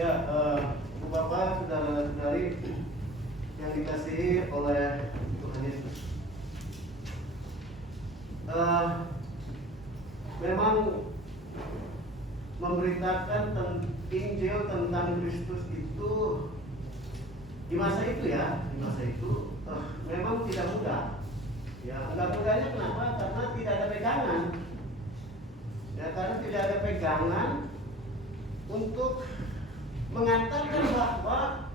Ya, Ibu Bapak, saudara-saudari yang dikasihi oleh Tuhan Yesus. Memang memberitakan Injil tentang Kristus itu di masa itu memang tidak mudah. Ya, enggak mudahnya kenapa? Karena tidak ada pegangan. Ya, karena tidak ada pegangan untuk mengatakan bahwa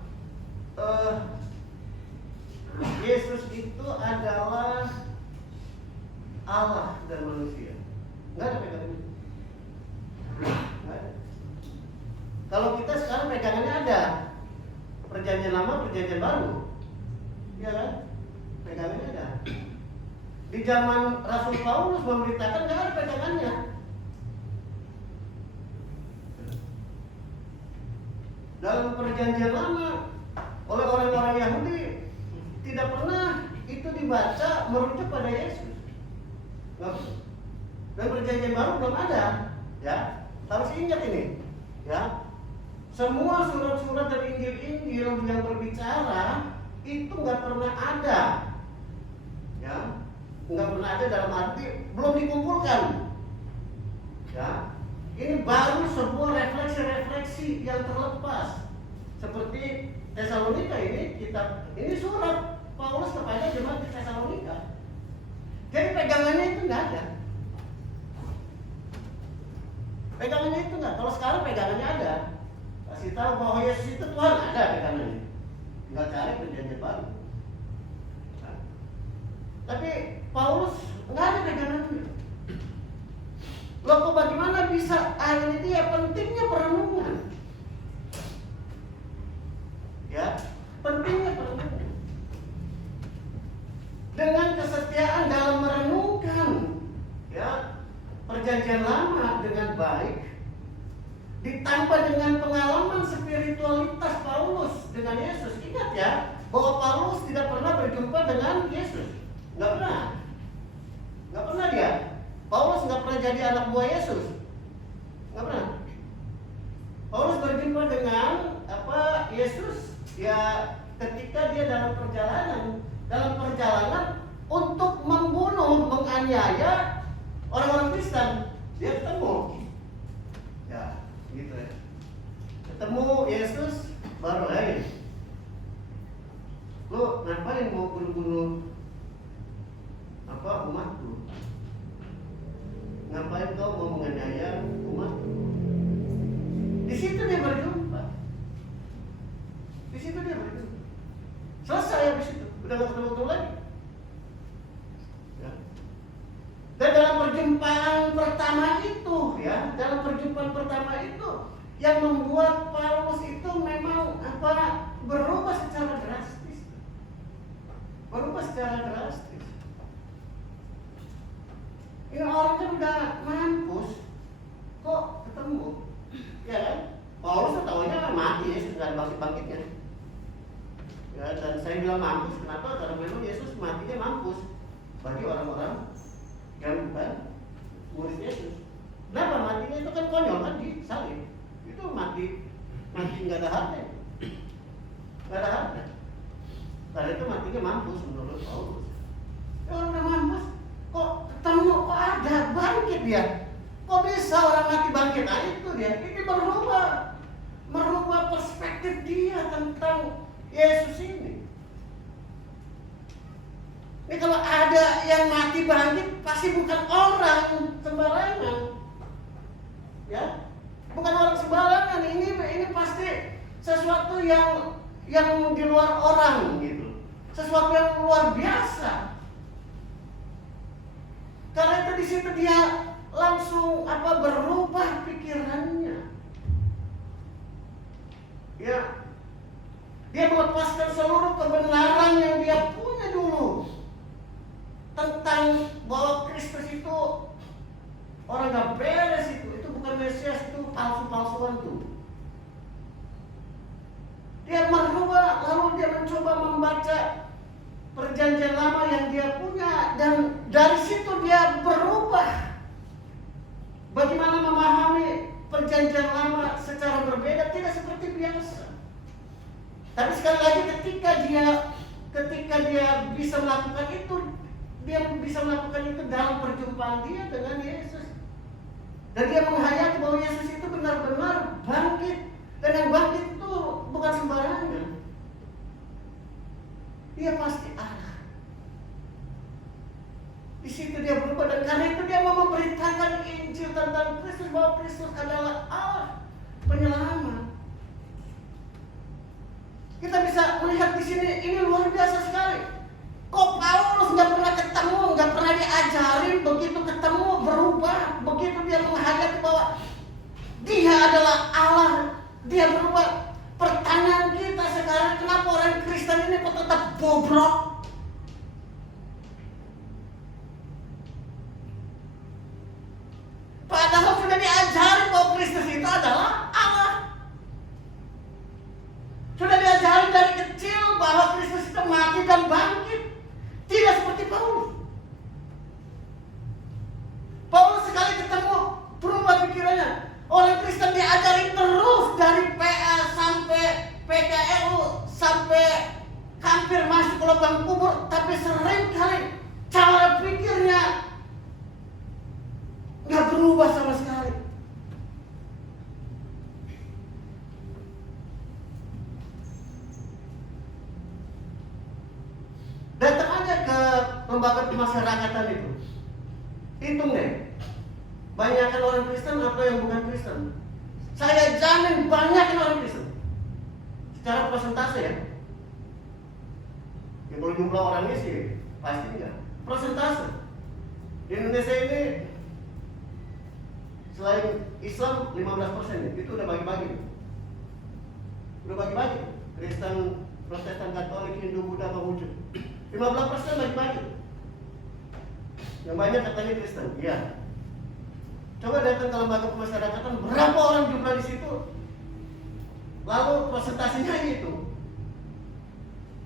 Yesus itu adalah Allah dan manusia. Enggak ada pegangan itu. Enggak ada. Kalau kita sekarang pegangannya ada Perjanjian Lama, Perjanjian Baru, ya kan? Pegangannya ada. Di zaman Rasul Paulus memberitakan nggak ada pegangannya. Dalam Perjanjian Lama oleh orang-orang Yahudi tidak pernah itu dibaca merujuk pada Yesus. Dan Perjanjian Baru belum ada, ya. Harus ingat ini, ya. Semua surat-surat dan Injil-Injil yang berbicara itu nggak pernah ada, ya. Nggak pernah ada dalam arti belum dikumpulkan, ya. Ini baru sebuah refleksi-refleksi yang terlepas. Seperti Tesalonika ini surat Paulus kepada jemaat di Tesalonika. Jadi pegangannya itu nggak ada. Pegangannya itu nggak. Kalau sekarang pegangannya ada. Kasih tahu bahwa Yesus itu Tuhan, ada pegangannya. Nggak cari Perjanjian Baru. Nah. Tapi Paulus nggak ada pegangannya. Loh, kok bagaimana bisa? Ini dia pentingnya perenungan. Ya, pentingnya perenungan. Dengan kesetiaan dalam merenungkan, ya, Perjanjian Lama dengan baik, ditambah dengan pengalaman spiritualitas Paulus dengan Yesus. Ingat ya, bahwa Paulus tidak pernah berjumpa dengan Yesus. Nggak pernah. Nggak pernah dia. Paulus nggak pernah jadi anak buah Yesus. Nggak pernah. Paulus berjumpa dengan Yesus ya ketika dia dalam perjalanan untuk membunuh, menganiaya orang-orang Kristen. Dia ketemu, ya, gitu ya. Ketemu Yesus baru lagi. Lu ngapain mau bunuh umatku? Ngapain kau mau menganiaya umatku? Di situ dia berjumpa. Selesai habis itu, udah nggak ketemu lagi. Ya. Dan dalam perjumpaan pertama itu, yang membuat Paulus itu memang berubah secara drastis. Ini orangnya udah mampus, kok ketemu, ya kan? Paulus tahunya mati, Yesus nggak bangkit-bangkitnya. Ya, dan saya bilang mampus, kenapa? Karena memang Yesus matinya mampus bagi orang-orang yang bukan murid Yesus. Kenapa matinya itu kan konyol kan disalib? Itu mati nggak ada harga. Karena itu matinya mampus menurut Paulus. Ya, orang mampus, kok ketemu, kok ada bangkit dia? Kok bisa orang mati bangkit? Nah itu dia. Ini merubah perspektif dia tentang Yesus ini. Ini kalau ada yang mati bangkit pasti bukan orang sembarangan, ya, bukan orang sembarangan. Ini pasti sesuatu yang di luar orang gitu, sesuatu yang luar biasa. Karena itu di situ dia langsung berubah pikirannya. Ya, dia melepaskan seluruh kebenaran yang dia punya dulu tentang bahwa Kristus itu orang gak beres, itu bukan Mesias, itu palsu-palsuan tuh. Dia merubah, lalu dia mencoba membaca Perjanjian Lama yang dia punya, dan dari situ dia berubah. Bagaimana memahami Perjanjian Lama secara berbeda, tidak seperti Tapi sekali lagi ketika dia bisa melakukan itu, dia bisa melakukan itu dalam perjumpaan dia dengan Yesus. Dan dia menghayati bahwa Yesus itu benar-benar bangkit. Dan yang bangkit itu bukan sembarangan. Dia pasti Allah. Di situ dia berubah, dan karena itu dia mau memberitakan Injil tentang Kristus, bahwa Kristus adalah Allah penyelamat. Kita bisa melihat di sini, ini luar biasa sekali. Kok Paulus nggak pernah ketemu, nggak pernah diajarin, begitu ketemu berubah, begitu dia menghayati bahwa dia adalah Allah, dia berubah. Pertanyaan kita sekarang, kenapa orang Kristen ini kok tetap bobrok? Padahal sudah diajari bahwa Kristus itu adalah Allah. Sudah diajari dari kecil bahwa Kristus itu mati dan bangkit. Tidak seperti Paulus. Paulus sekali ketemu berubah pikirannya. Orang Kristen diajari terus dari PA sampai PKLU sampai hampir masuk ke lubang kubur, tapi sering kali cara pikirnya nggak berubah sama sekali. Datang aja ke lembaga pemasyarakatan itu, hitung deh, banyakkan orang Kristen atau yang bukan Kristen. Saya jamin banyakkan orang Kristen secara persentase ya. Ya kalau jumlah orangnya sih pasti enggak. Persentase di Indonesia ini selain Islam 15% itu udah bagi-bagi. Udah bagi-bagi. Kristen, Protestan, Katolik, Hindu, Buddha, Konghucu. 15% bagi-bagi. Yang banyak katanya Kristen. Iya. Coba datang ke lembaga pemasyarakatan, berapa orang jumlah di situ? Lalu presentasinya itu.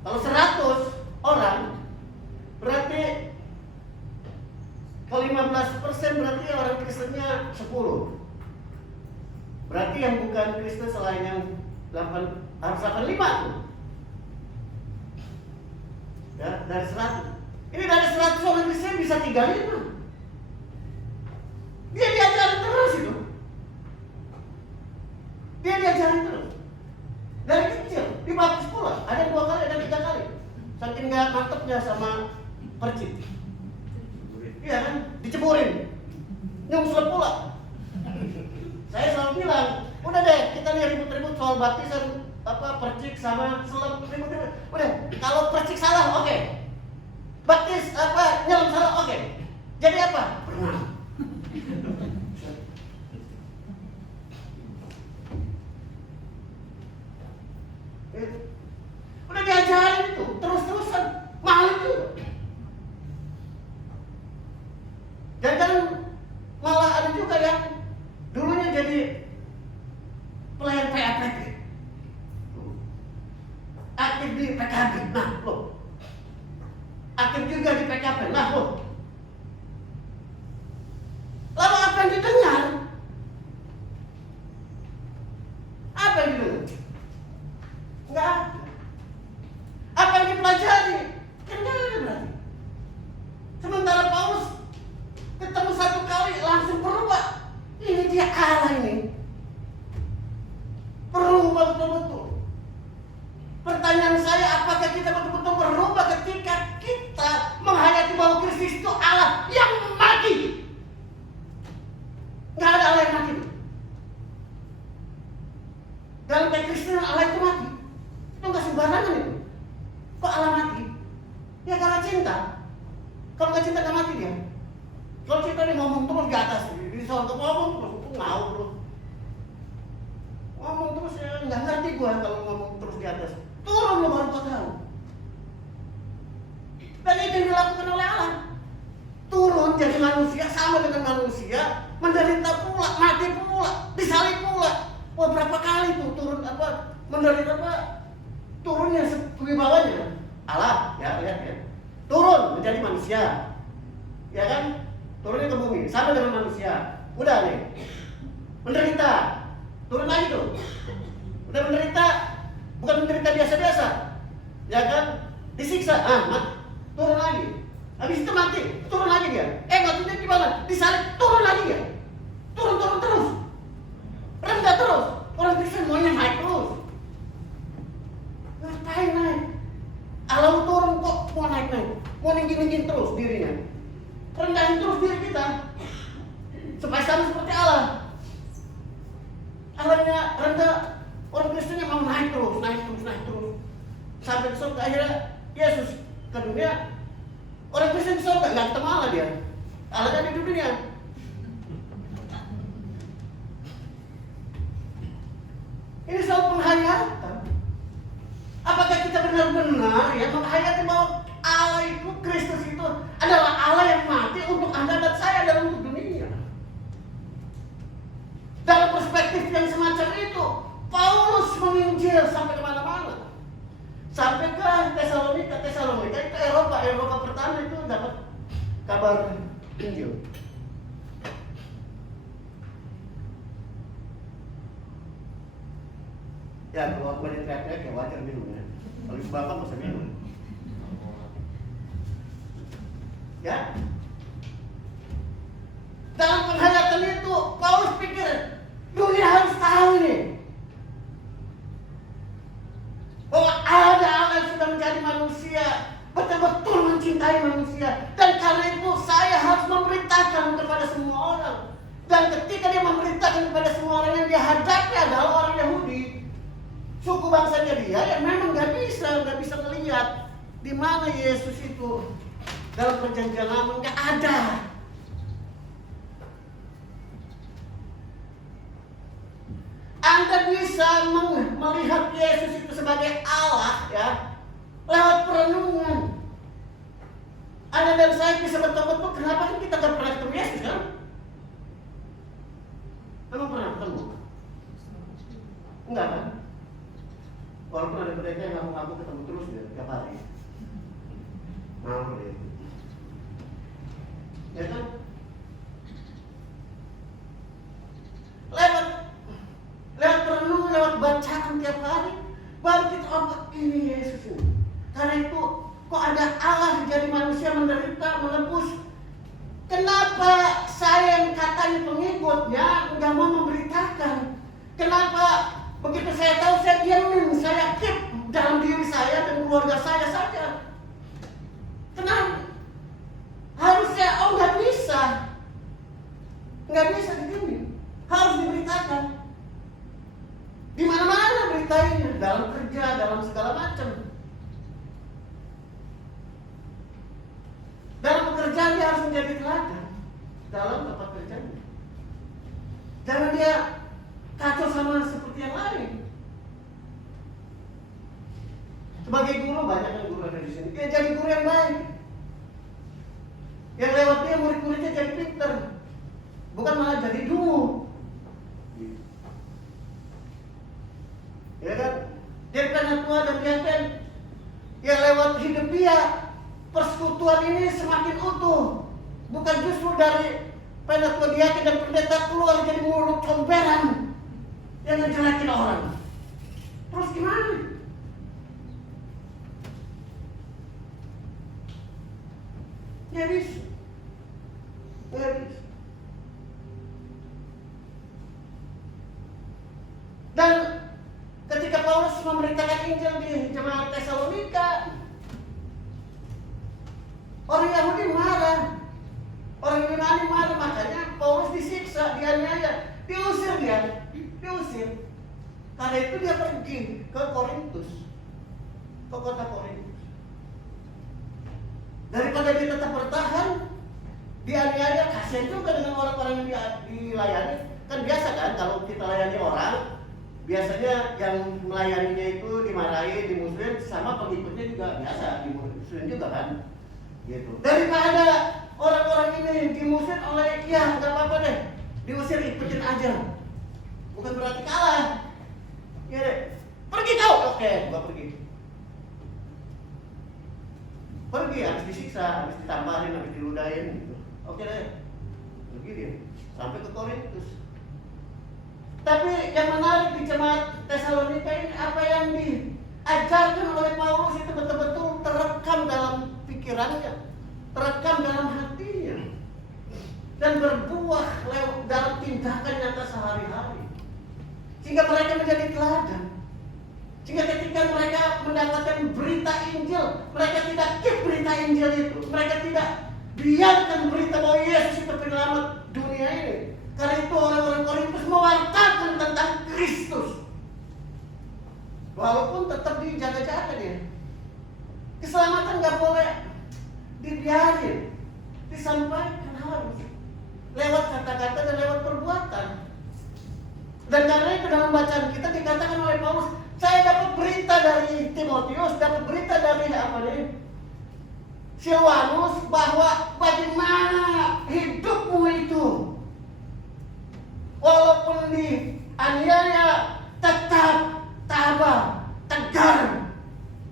Kalau 100 orang, berarti kalau 15% berarti orang Kristennya 10. Berarti yang bukan Kristen selain yang 8, harus 85 tuh. Ya, dari 100. Ini dari 100 orang Kristen bisa 35. Dia diajarin terus itu. Dia diajarin terus. Dari kecil, dibaptis pula. Ada 2 kali, ada 3 kali. Saking gak mantepnya sama percik. Iya kan, diceburin. Nyungsel pula. Saya selalu bilang, udah deh, kita nih ribut-ribut soal baptisan percik sama selem, ribut-ribut. Udah, kalau percik salah, oke. Baptis nyelam salah, oke. Jadi apa? Berenang. Udah diajarin itu terus-terusan, mahal itu. Dan kan malah ada juga yang dulunya jadi pelayan PAPP, aktif di PKB, nah lo aktif juga di PKP, nah lo. Lalu apa yang didengar? Apa yang didengar? Enggak ada. Apa yang dipelajari? Enggak ada berarti. Sementara Paulus ketemu 1 kali langsung berubah. Ini dia Allah ini. Berubah betul-betul. Pertanyaan saya, apakah kita betul-betul berubah ketika kita menghayati bahwa Kristus itu Allah yang mati? Enggak ada Allah yang mati. Dalam kekristenan Allah itu mati. Itu enggak sembarangan itu. Kok Allah mati? Ya karena cinta. Kalau nggak cinta nggak mati dia. Kalau cinta dia ngomong terus di atas, di sorga ngomong terus, ngau terus. Ngomong terus ya nggak ngerti gua kalau ngomong terus di atas. Turun lo baru gua tahu. Dan itu yang dilakukan oleh Allah. Turun jadi manusia sama dengan manusia, menderita pula, mati pula, disalib pula. Wah berapa kali tuh turun menderita turunnya wibawanya Allah ya lihat ya, turun menjadi manusia, ya kan, turunnya ke bumi sama dengan manusia, udah nih menderita, turun lagi tuh, udah menderita, bukan menderita biasa-biasa, ya kan? Disiksa, turun lagi. Habis itu mati, turun lagi dia. Matinya gimana? Disalib, turun lagi dia. Turun terus. Rendah terus. Orang Kristen maunya naik terus. Ngapain naik? Allah turun kok mau naik. Mau ninggin terus dirinya. Rendahin terus diri kita. Supaya sama seperti Allah. Allahnya rendah, orang Kristennya mau naik terus. Sampai ke surga, akhirnya Yesus ke dunia. Orang Kristen di surga, gak ketemu Allah dia. Allah kan di dunia. Ini soal penghayatan. Apakah kita benar-benar menghayati bahwa Allah itu, Kristus itu adalah Allah yang mati untuk Anda dan saya dan untuk dunia? Dalam perspektif yang semacam itu, Paulus menginjil sampai kemana-mana. Sampai ke Tesalonika itu Eropa pertama itu dapat kabar Injil. Ya, kalau aku banyak teriak-teriak ya wajar minum ya. Kalau ibu bapak bisa minum. Ya. Dalam penghayatan itu, Paulus pikir dunia harus tahu ini bahwa ada Allah yang sudah menjadi manusia, betul-betul mencintai manusia, dan karena itu saya harus memberitakan kepada semua orang. Dan ketika dia memberitakan kepada semua orang, yang dia hadapi adalah orang Yahudi, suku bangsanya dia yang memang nggak bisa melihat di mana Yesus itu dalam perjanjian lama, nggak ada. Anda bisa melihat Yesus itu sebagai Allah ya lewat perenungan. Anda dan saya bisa betul-betul, kenapa kita nggak pernah ketemu Yesus kan? Emang pernah ketemu? Enggak kan? Walaupun ada pendeta yang ngaku-ngaku ketemu terus ya tiap hari. Boleh. Ya kan? Lewat perenungan, lewat bacaan tiap hari, baru kita ini Yesus ini. Karena itu, kok ada Allah jadi manusia menderita, menebus. Kenapa saya yang katanya pengikutnya nggak mau memberitakan? Kenapa begitu saya tahu saya diamin, saya keep dalam diri saya dan keluarga saya saja? Kenapa? Harusnya nggak bisa begini. Harus diberitakan. Di mana-mana beritanya, dalam kerja, dalam segala macam. Dalam pekerjaan dia harus menjadi teladan dalam tempat kerjanya. Jangan dia kacau sama seperti yang lain. Sebagai guru, banyak yang guru ada di sini. Dia jadi guru yang baik. Yang lewat dia murid-muridnya jadi pinter, bukan malah jadi dungu. Ya kan? Dia penatua dan diaken. Yang lewat hidup dia, persekutuan ini semakin utuh. Bukan justru dari penatua diaken dan pendeta keluar jadi mulut comberan yang ngejelekin orang. Terus gimana? Nggak bisa. Dan ketika Paulus memberitakan Injil di jemaat Tesalonika, orang Yahudi marah, orang Yunani marah, makanya Paulus disiksa, dianiaya, diusir. Karena itu dia pergi ke Korintus, ke kota Korintus. Daripada dia tetap bertahan, dianiaya, kasihan juga dengan orang-orang yang dilayani. Kan biasa kan kalau kita layani orang, biasanya yang melayaninya itu dimarahin, dimusuhin, sama pengikutnya juga biasa dimusuhin juga kan, gitu. Daripada orang-orang ini dimusuhin oleh, ya nggak apa-apa deh, diusir, ikutin aja, bukan berarti kalah. Ya deh, pergi kau, oke, gua pergi. Habis disiksa, habis ditambahin, habis diludahin, gitu. Oke deh, pergi dia sampai ke Korintus. Tapi yang menarik di jemaat Tesalonika ini, apa yang diajarkan oleh Paulus itu betul-betul terekam dalam pikirannya, terekam dalam hatinya, dan berbuah dalam tindakan nyata sehari-hari, sehingga mereka menjadi teladan. Sehingga ketika mereka mendapatkan berita Injil, mereka tidak keep berita Injil itu, mereka tidak biarkan berita bahwa Yesus itu penyelamat dunia ini. Karena itu orang-orang Korintus mewartakan tentang Kristus, walaupun tetap dijaga-jaga dia. Keselamatan nggak boleh dibiarin, disampaikan harus lewat kata-kata dan lewat perbuatan. Dan karena itu dalam bacaan kita dikatakan oleh Paulus, saya dapat berita dari Timotius, dapat berita dari Silwanus, bahwa bagaimana hidupmu itu walaupun dianiaya tetap tabah, tegar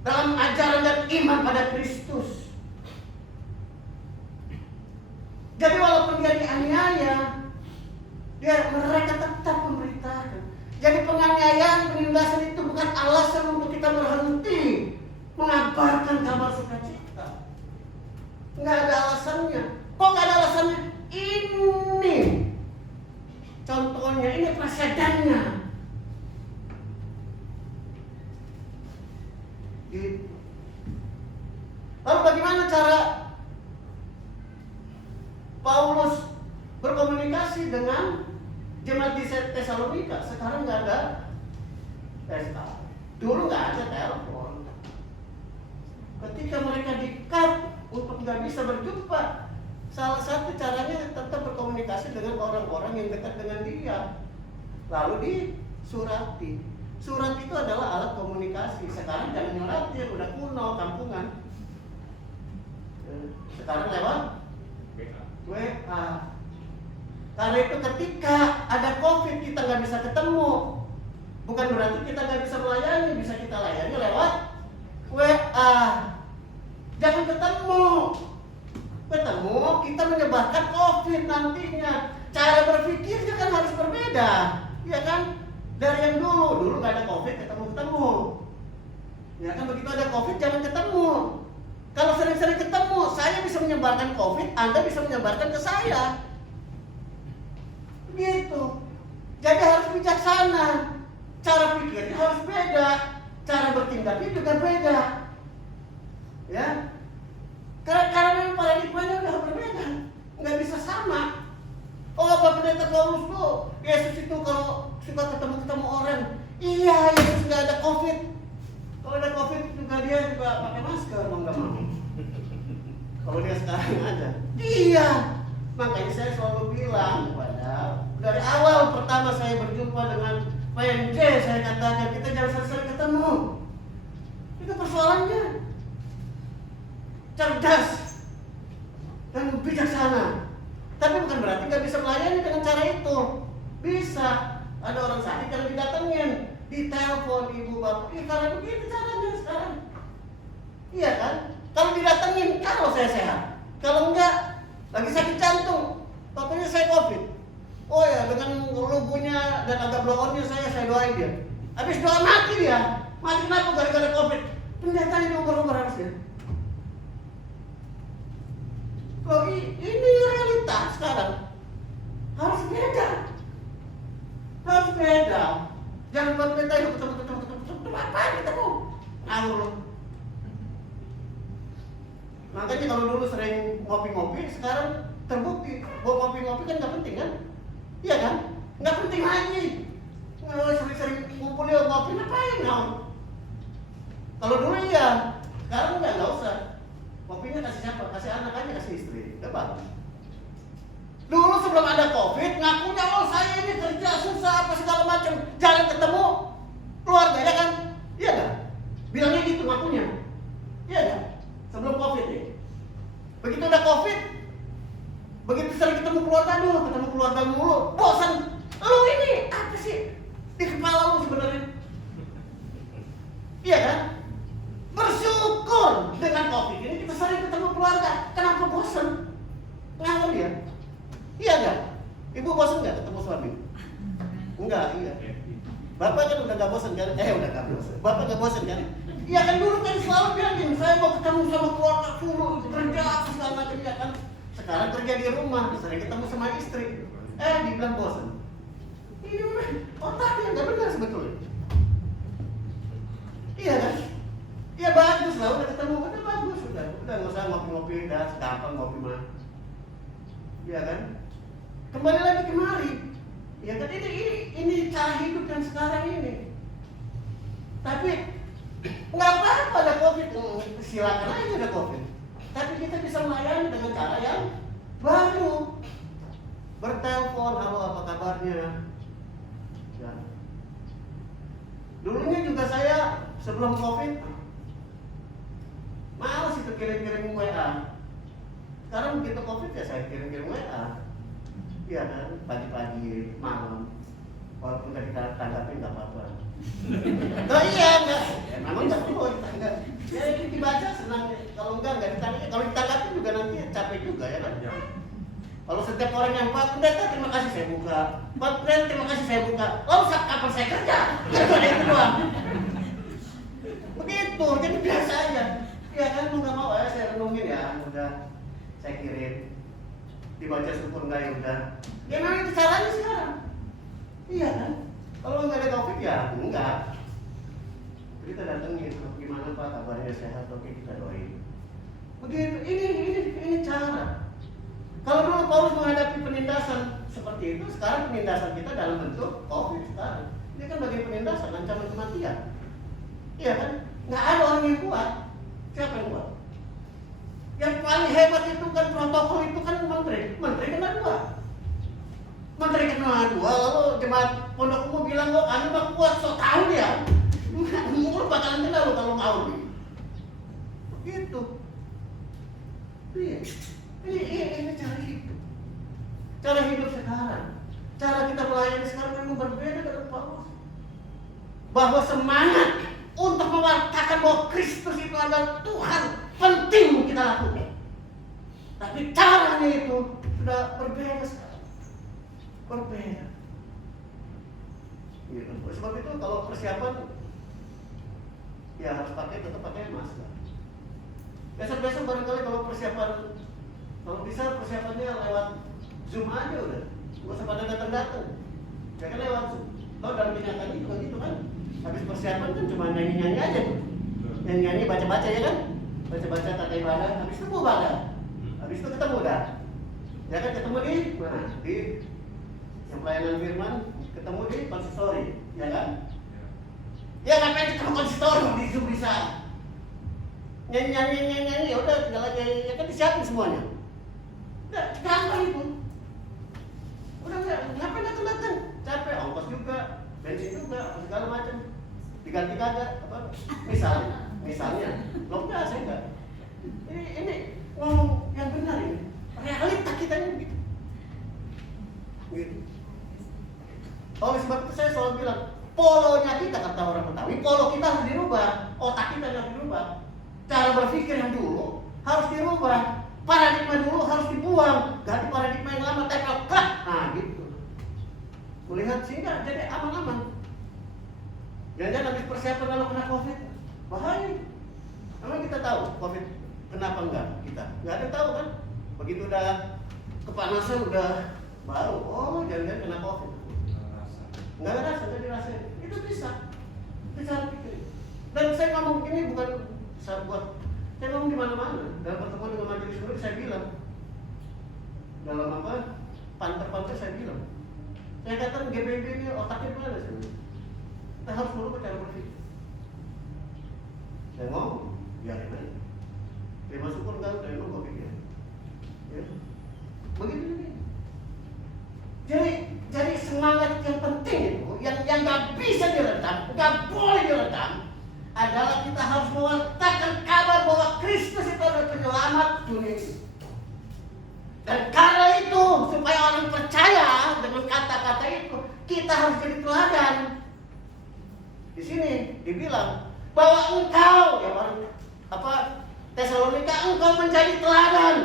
dalam ajaran dan iman pada Kristus. Jadi walaupun dia dianiaya, mereka tetap memberitakan. Jadi penganiayaan, penindasan itu bukan alasan untuk kita berhenti mengabarkan kabar sukacita. Nggak ada alasannya. Kok nggak ada alasannya? Ini contohnya, ini presidennya. Gitu. Lalu bagaimana cara Paulus berkomunikasi dengan jemaat di Tesalonika? Sekarang nggak ada pesta. Dulu nggak ada telepon. Ketika mereka di-cut untuk nggak bisa berjumpa, salah satu caranya tetap berkomunikasi dengan orang-orang yang dekat dengan dia. Lalu disurati. Surat itu adalah alat komunikasi. Sekarang jangan nyuratin, udah kuno, kampungan. Sekarang lewat WA. Karena itu ketika ada COVID kita nggak bisa ketemu, bukan berarti kita nggak bisa melayani, bisa kita layani lewat WA. Jangan ketemu, kita menyebarkan COVID nantinya. Cara berpikirnya kan harus berbeda, ya kan? Dari yang dulu nggak ada COVID, ketemu. Ya kan, begitu ada COVID jangan ketemu. Kalau sering-sering ketemu, saya bisa menyebarkan COVID, Anda bisa menyebarkan ke saya. Gitu. Jadi harus bijaksana. Cara pikirnya harus beda, cara bertindaknya juga beda. Ya. Karena memang paradigmanya udah berbeda, nggak bisa sama. Oh, Bapak Pendeta Paulus tuh, Yesus itu kalau suka ketemu orang, iya Yesus nggak ada COVID. Kalau ada COVID juga dia juga pakai masker, mau nggak mau. Kalau dia sekarang ada, iya. Makanya saya selalu bilang dari awal pertama saya berjumpa dengan PMJ, saya katakan kita jangan sering-sering ketemu. Itu persoalannya. Cerdas dan bijaksana. Tapi bukan berarti nggak bisa melayani dengan cara itu. Bisa. Ada orang sakit yang didatengin, ditelepon ibu bapak. Karena begitu caranya sekarang. Iya kan? Kalau didatengin, kalau saya sehat. Kalau enggak, lagi sakit jantung, bapaknya saya COVID. Oh ya, dengan lugunya dan agak blow-onnya saya doain dia. Habis doa mati dia. Mati kenapa? Gara-gara COVID. Pendetanya diubah-ubah harusnya. Loh, ini realitas sekarang. Harus beda. Jangan buat pendeta itu ketemu. Apa ketemu? Ngawur loh. Makanya kalau dulu sering ngopi-ngopi, sekarang terbukti bahwa ngopi-ngopi kan nggak penting kan? Iya kan? Nggak penting lagi. Sering-sering ngumpul ya ngopi, ngapain ngawur? Kalau dulu iya, sekarang nggak usah. Kopinya kasih siapa? Kasih anak aja, kasih istri. Udah bagus. Dulu sebelum ada COVID, ngakunya saya ini kerja susah apa segala macam, jarang ketemu keluarga, ya kan? Iya kan? Bilangnya gitu ngakunya. Iya kan? Sebelum COVID ya. Begitu ada COVID, begitu sering ketemu keluarga mulu, bosan. Lu ini apa sih di kepala lu sebenarnya? Iya kan? Bersyukur dengan COVID ini kita sering ketemu keluarga. Kenapa bosan? Ngawur ya? Iya kan? Ibu bosan nggak ketemu suami? Enggak, iya. Bapak kan udah gak bosan kan? Udah gak bosan. Bapak gak bosan kan? Iya kan dulu kan selalu bilang, saya mau ketemu sama keluarga suruh kerja apa segala macam ya kan. Sekarang kerja di rumah, sering ketemu sama istri. Dibilang bosan. Iya, otaknya gak benar sebetulnya. Iya kan? Iya bagus lah, udah ketemu, udah bagus, udah nggak usah ngopi-ngopi, udah gampang ngopi mah. Iya kan? Kembali lagi kemari. Ya kan ini cara hidup yang sekarang ini. Tapi nggak apa-apa ada COVID, silakan aja ada COVID. Tapi kita bisa melayani dengan cara yang baru. Bertelepon, halo apa kabarnya? Ya. Dulunya juga saya sebelum COVID males itu kirim-kirim WA. Sekarang begitu COVID ya saya kirim-kirim WA. Iya kan, pagi-pagi, malam. Walaupun nggak ditanggapi nggak apa-apa. Oh iya enggak, memang nggak perlu ditanggapi. Ya ini dibaca senang. Kalau nggak ditanggapi. Kalau ditanggapi juga nanti capek juga ya kan. Kalau setiap orang yang Pak Pendeta terima kasih saya buka, Pak Pendeta terima kasih saya buka. Lalu kapan saya kerja? Itu ada yang doang. Begitu, jadi biasa aja. Ya kan lu nggak mau ya saya renungin ya, udah saya kirim. Dibaca syukur nggak ya udah. Ya memang itu caranya sekarang. Iya kan? Kalau nggak ada COVID ya enggak. Kita datengin, gimana Pak kabarnya sehat? Oke kita doain. Begitu, ini cara. Kalau dulu Paulus menghadapi penindasan seperti itu, sekarang penindasan kita dalam bentuk COVID sekarang. Ini kan bagian penindasan, ancaman kematian. Iya kan? Nggak ada orang yang kuat. Siapa yang kuat? Yang paling hebat itu kan protokol itu kan menteri kena 2. Menteri kena 2, lalu jemaat pondok umum bilang kok anu mah kuat, so tahu dia. Lu bakalan kena lu kalau mau. Begitu. Iya. Ini cara hidup. Cara hidup sekarang. Cara kita melayani sekarang memang berbeda dengan Paulus. Bahwa semangat untuk mewartakan bahwa Kristus itu adalah Tuhan penting kita lakukan. Tapi caranya itu sudah berbeda sekarang. Berbeda. Gitu. Oleh sebab itu kalau persiapan ya harus tetap pakai masker. Besok barangkali kalau persiapan, kalau bisa persiapannya lewat Zoom aja udah. Nggak usah pada datang-datang. Ya kan lewat Zoom. Kalau dalam kenyataannya juga gitu kan. Habis persiapan kan cuma nyanyi-nyanyi aja tuh. Nyanyi-nyanyi baca-baca ya kan. Baca-baca kata ibadah, habis itu ibadah. Habis itu ketemu dah. Ya kan ketemu di mana? Di yang pelayanan firman, ketemu di konsistori, ya kan? Ya ngapain ketemu konsistori di Zoom bisa? Nyanyi, ya udah tinggal aja ya kan disiapin semuanya. Udah gampang itu. Udah enggak, ngapain datang? Capek, ongkos juga, bensin juga, segala macam. Diganti kagak apa? Misalnya, belum enggak saya enggak. Ini ngomong yang benar ini. Realita kita ini begitu. Gitu. Oleh sebab itu saya selalu bilang, polonya kita kata orang Betawi, polo kita harus dirubah, otak kita harus dirubah. Cara berpikir yang dulu harus dirubah, paradigma dulu harus dibuang, ganti paradigma yang lama, tempel klak. Nah gitu. Melihat sehingga jadi aman-aman. Jangan habis persiapan lalu kena COVID, bahaya. Memang kita tahu COVID kenapa enggak kita? Enggak ada tahu kan? Begitu udah kepanasan udah baru, oh jangan-jangan kena COVID. Enggak ada rasa, nggak dirasain. Itu bisa. Itu cara pikir. Dan saya ngomong ini bukan saya ngomong di mana-mana. Dalam pertemuan dengan majelis murid saya bilang, dalam apa? Panter saya bilang. Saya katakan GPB ini otaknya mana sih? Kita harus merubah cara berpikir. Saya ngomong, biarin aja. Terima syukur enggak, udah emang COVID ya. Ya. Begitu ini. Jadi semangat yang penting itu, yang nggak bisa diredam, nggak boleh diredam, adalah kita harus mewartakan kabar bahwa Kristus itu adalah penyelamat dunia ini. Dan karena itu, supaya orang percaya dengan kata-kata itu, kita harus jadi teladan. Di sini dibilang bahwa engkau, ya Tesalonika, engkau menjadi teladan.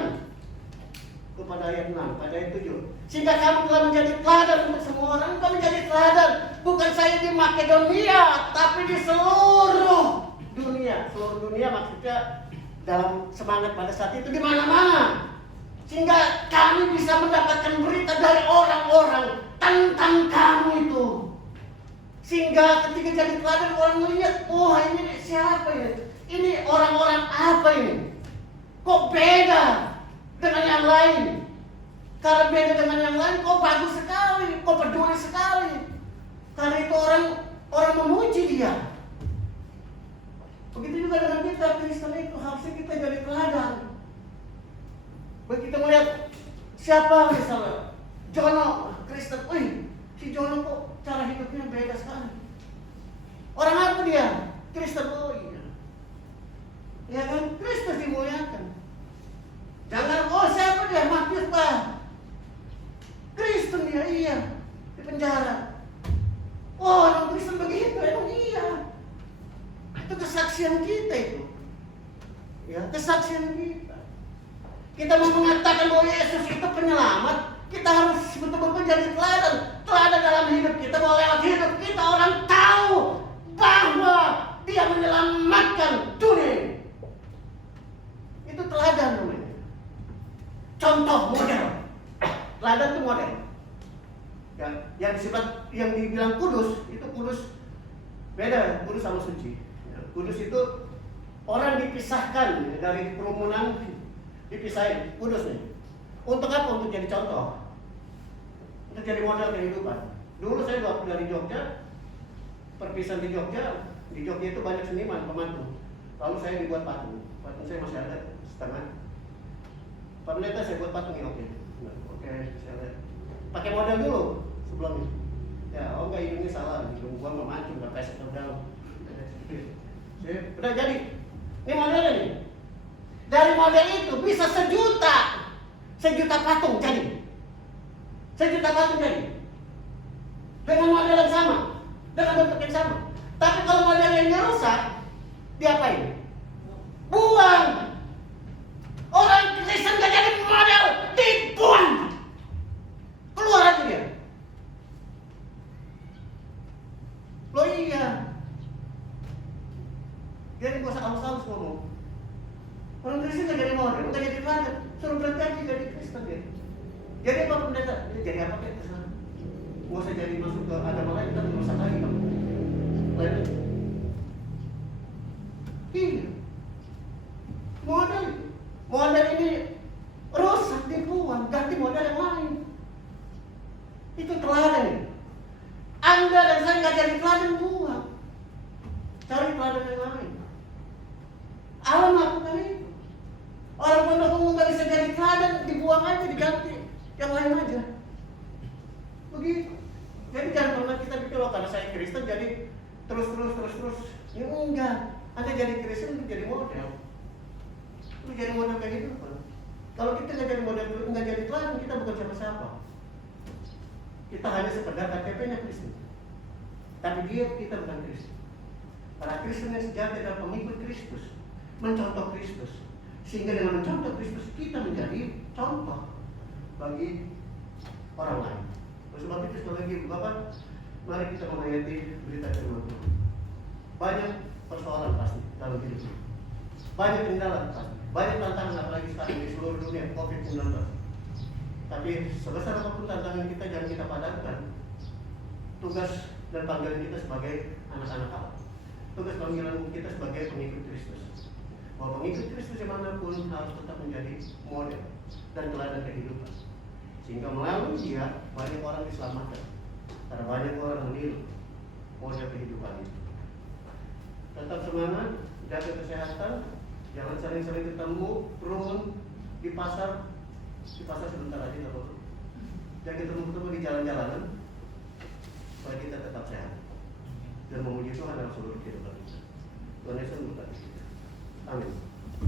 Kepada ayat 6, pada ayat 7. Sehingga kamu telah menjadi teladan untuk semua orang. Kamu menjadi teladan bukan saja di Makedonia, tapi di seluruh dunia. Seluruh dunia maksudnya dalam semangat pada saat itu di mana-mana. Sehingga kami bisa mendapatkan berita dari orang-orang tentang kamu itu. Sehingga ketika jadi teladan orang melihat, wah ini siapa ini? Ini orang-orang apa ini? Kok beda dengan yang lain? Karena beda dengan yang lain, kok bagus sekali, kok peduli sekali. Karena itu orang memuji dia. Begitu juga dengan kita, Kristen itu harusnya kita jadi teladan. Begitu kita melihat siapa misalnya, Jono Kristen, wih, si Jono kok cara hidupnya beda sekali. Orang apa dia? Kristen, oh iya. Ya kan, Kristus dimuliakan. Jangan, oh siapa dia? Matius Pak. Kristen dia, iya, di penjara. Oh, orang Kristen begitu, emang iya. Itu kesaksian kita itu. Ya, kesaksian kita. Kita mau mengatakan bahwa Yesus itu penyelamat, kita harus betul-betul jadi teladan. Teladan dalam hidup kita, bahwa lewat hidup kita orang tahu bahwa dia menyelamatkan dunia. Itu teladan namanya. Contoh model. Teladan itu model. Yang disebut, yang dibilang kudus, itu kudus beda, kudus sama suci. Kudus itu orang dipisahkan dari kerumunan, dipisahin, kudus nih. Untuk apa? Untuk jadi contoh, untuk jadi model kehidupan. Dulu saya waktu dari Jogja, perpisahan di Jogja itu banyak seniman, pemandu. Lalu saya dibuat patung saya masih ada setengah. Pak Pendeta, saya buat patung ya, oke, saya lihat. Pakai model dulu sebelumnya. Ya, oh enggak, hidungnya salah, hidung gua nggak mancung, nggak pesek ke dalam. Udah jadi. Ini modelnya nih. Dari model itu bisa sejuta patung jadi. Sejuta patung jadi. Dengan model yang sama, dengan bentuk yang sama. Tapi kalau modelnya rusak, diapain? Buang. Orang Kristen gak jadi model, dibuang. Keluar aja dia. Loh iya. Jadi gak usah halus-halus ngomong. Orang Kristen gak jadi model, gak jadi teladan. Suruh berhenti aja jadi Kristen dia. Jadi apa pendeta? Jadi apa kayak kesana? Gak usah jadi masuk ke agama lain, kita merusak lagi kamu. Lain. Iya. Model ini rusak, dibuang, ganti model yang lain. Itu teladan. Anda dan saya nggak jadi teladan, buang. Cari teladan yang lain. Allah melakukan itu. Orang pondok umum nggak bisa jadi teladan, dibuang aja, diganti yang lain aja. Begitu. Jadi jangan pernah kita pikir, loh karena saya Kristen jadi terus. Ya enggak. Anda jadi Kristen untuk jadi model. Untuk jadi model kehidupan. Kalau kita nggak jadi model, nggak jadi teladan, kita bukan siapa-siapa. Kita hanya sekedar KTP-nya Kristen. Tapi kita bukan Kristen. Para Kristen yang sejati adalah pengikut Kristus, mencontoh Kristus. Sehingga dengan mencontoh Kristus kita menjadi contoh bagi orang lain. Oleh sebab itu sekali lagi Bapak, mari kita menghayati berita firman Tuhan. Banyak persoalan pasti dalam hidup ini. Banyak kendala pasti. Banyak tantangan apalagi sekarang di seluruh dunia COVID-19. Tapi sebesar apapun tantangan kita, jangan kita padankan tugas dan panggilan kita sebagai anak-anak Allah. Tugas panggilan kita sebagai pengikut Kristus. Bahwa pengikut Kristus dimanapun harus tetap menjadi model dan teladan kehidupan. Sehingga melalui dia banyak orang diselamatkan. Karena banyak orang meniru model kehidupan itu. Tetap semangat, jaga kesehatan, jangan sering-sering ketemu, kerumun di pasar sebentar aja nggak perlu. Jangan ketemu di jalan-jalanan, supaya kita tetap sehat dan memuji Tuhan dalam seluruh kehidupan kita. Tuhan Yesus memberkati kita. Amin.